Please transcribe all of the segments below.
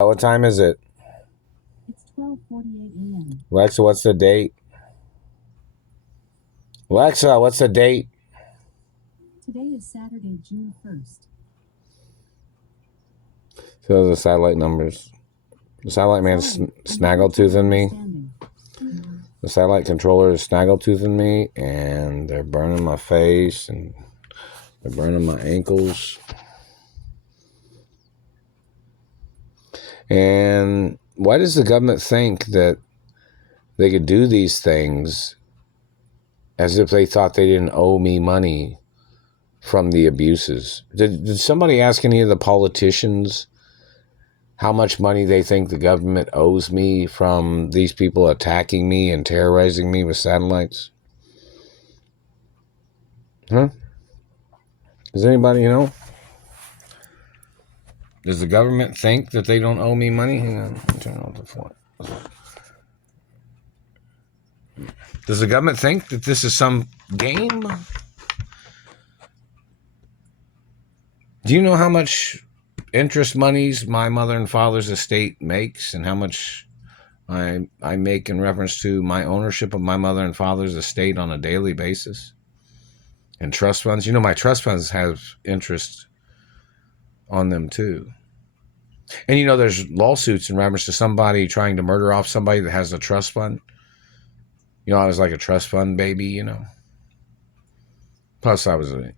What time is it? It's 12:48 a.m. Alexa, what's the date? Alexa, what's the date? Today is Saturday, June 1st. So the satellite numbers. The satellite man's snaggletoothing me. The satellite controller is snaggletoothing me, and they're burning my face, and they're burning my ankles. And why does the government think that they could do these things as if they thought they didn't owe me money from the abuses? Did somebody ask any of the politicians how much money they think the government owes me from these people attacking me and terrorizing me with satellites? Huh? Does anybody know? Does the government think that they don't owe me money? Hang on. Turn off the phone. Does the government think that this is some game? Do you know how much interest monies my mother and father's estate makes, and how much I make in reference to my ownership of my mother and father's estate on a daily basis? And trust funds? You know, my trust funds have interest on them too. And you know, there's lawsuits in reference to somebody trying to murder off somebody that has a trust fund. You know, I was like a trust fund baby, you know. Plus, I was an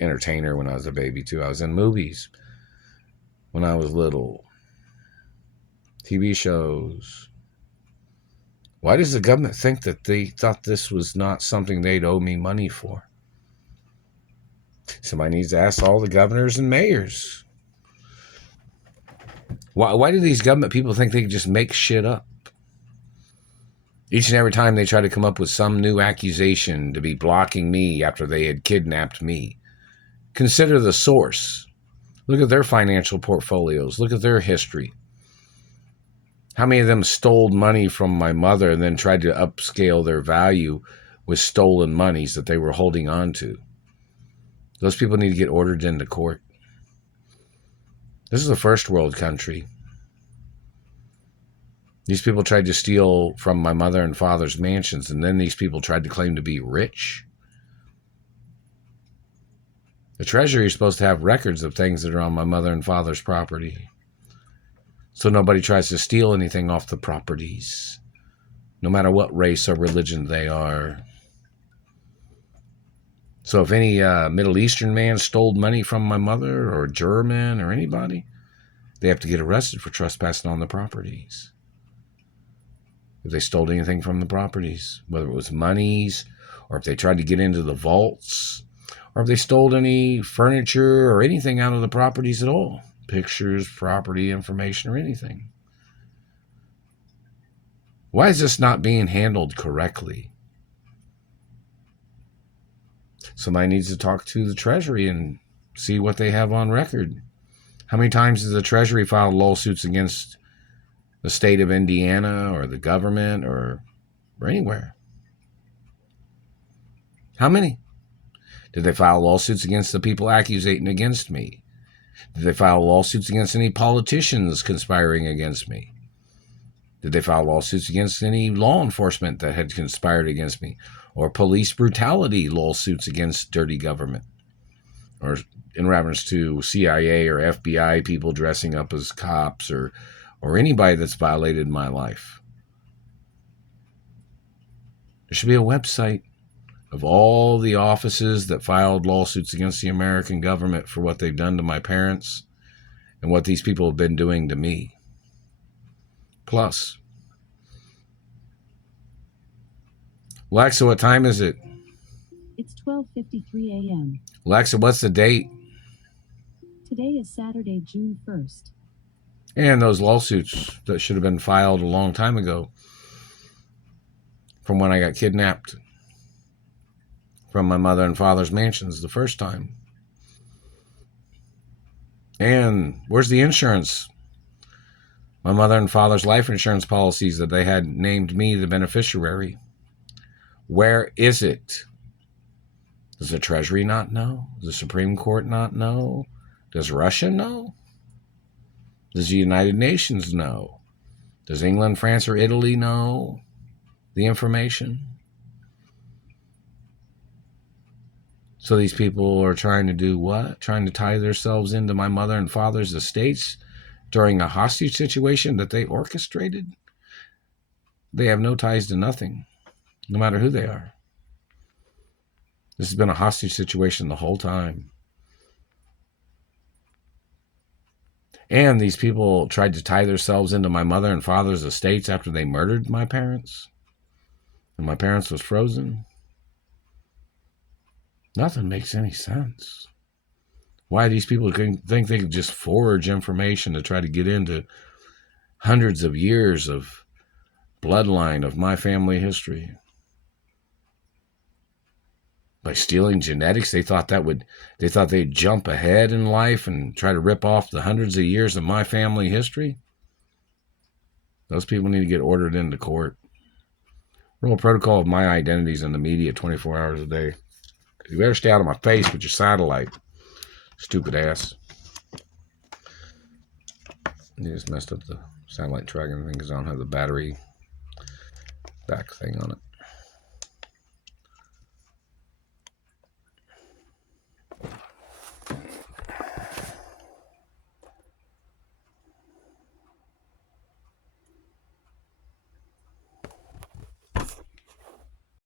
entertainer when I was a baby too. I was in movies when I was little. TV shows. Why does the government think that they thought this was not something they'd owe me money for? Somebody needs to ask all the governors and mayors. Why do these government people think they can just make shit up? Each and every time they try to come up with some new accusation to be blocking me after they had kidnapped me. Consider the source. Look at their financial portfolios. Look at their history. How many of them stole money from my mother and then tried to upscale their value with stolen monies that they were holding on to? Those people need to get ordered into court. This is a first world country. These people tried to steal from my mother and father's mansions, and then these people tried to claim to be rich. The Treasury is supposed to have records of things that are on my mother and father's property, so nobody tries to steal anything off the properties, no matter what race or religion they are. So if any Middle Eastern man stole money from my mother, or German, or anybody, they have to get arrested for trespassing on the properties. If they stole anything from the properties, whether it was monies, or if they tried to get into the vaults, or if they stole any furniture or anything out of the properties at all, pictures, property information, or anything. Why is this not being handled correctly? Somebody needs to talk to the Treasury and see what they have on record. How many times has the Treasury filed lawsuits against the state of Indiana or the government or anywhere? How many? Did they file lawsuits against the people accusing against me? Did they file lawsuits against any politicians conspiring against me? Did they file lawsuits against any law enforcement that had conspired against me? Or police brutality lawsuits against dirty government? Or in reference to CIA or FBI people dressing up as cops or anybody that's violated my life? There should be a website of all the offices that filed lawsuits against the American government for what they've done to my parents and what these people have been doing to me. Plus, Alexa, what time is it? It's 12:53 a.m. Alexa, what's the date? Today is Saturday, June 1st. And those lawsuits that should have been filed a long time ago from when I got kidnapped from my mother and father's mansions the first time. And where's the insurance? My mother and father's life insurance policies that they had named me the beneficiary. Where is it? Does the Treasury not know? Does the Supreme Court not know? Does Russia know? Does the United Nations know? Does England, France, or Italy know the information? So these people are trying to do what? Trying to tie themselves into my mother and father's estates during a hostage situation that they orchestrated? They have no ties to nothing, no matter who they are. This has been a hostage situation the whole time. And these people tried to tie themselves into my mother and father's estates after they murdered my parents. And my parents was frozen. Nothing makes any sense. Why these people think they could just forge information to try to get into hundreds of years of bloodline of my family history. By stealing genetics, they thought they'd jump ahead in life and try to rip off the hundreds of years of my family history. Those people need to get ordered into court. Rule of protocol of my identities in the media 24 hours a day. You better stay out of my face with your satellite, stupid ass. You just messed up the satellite tracking thing because I don't have the battery back thing on it.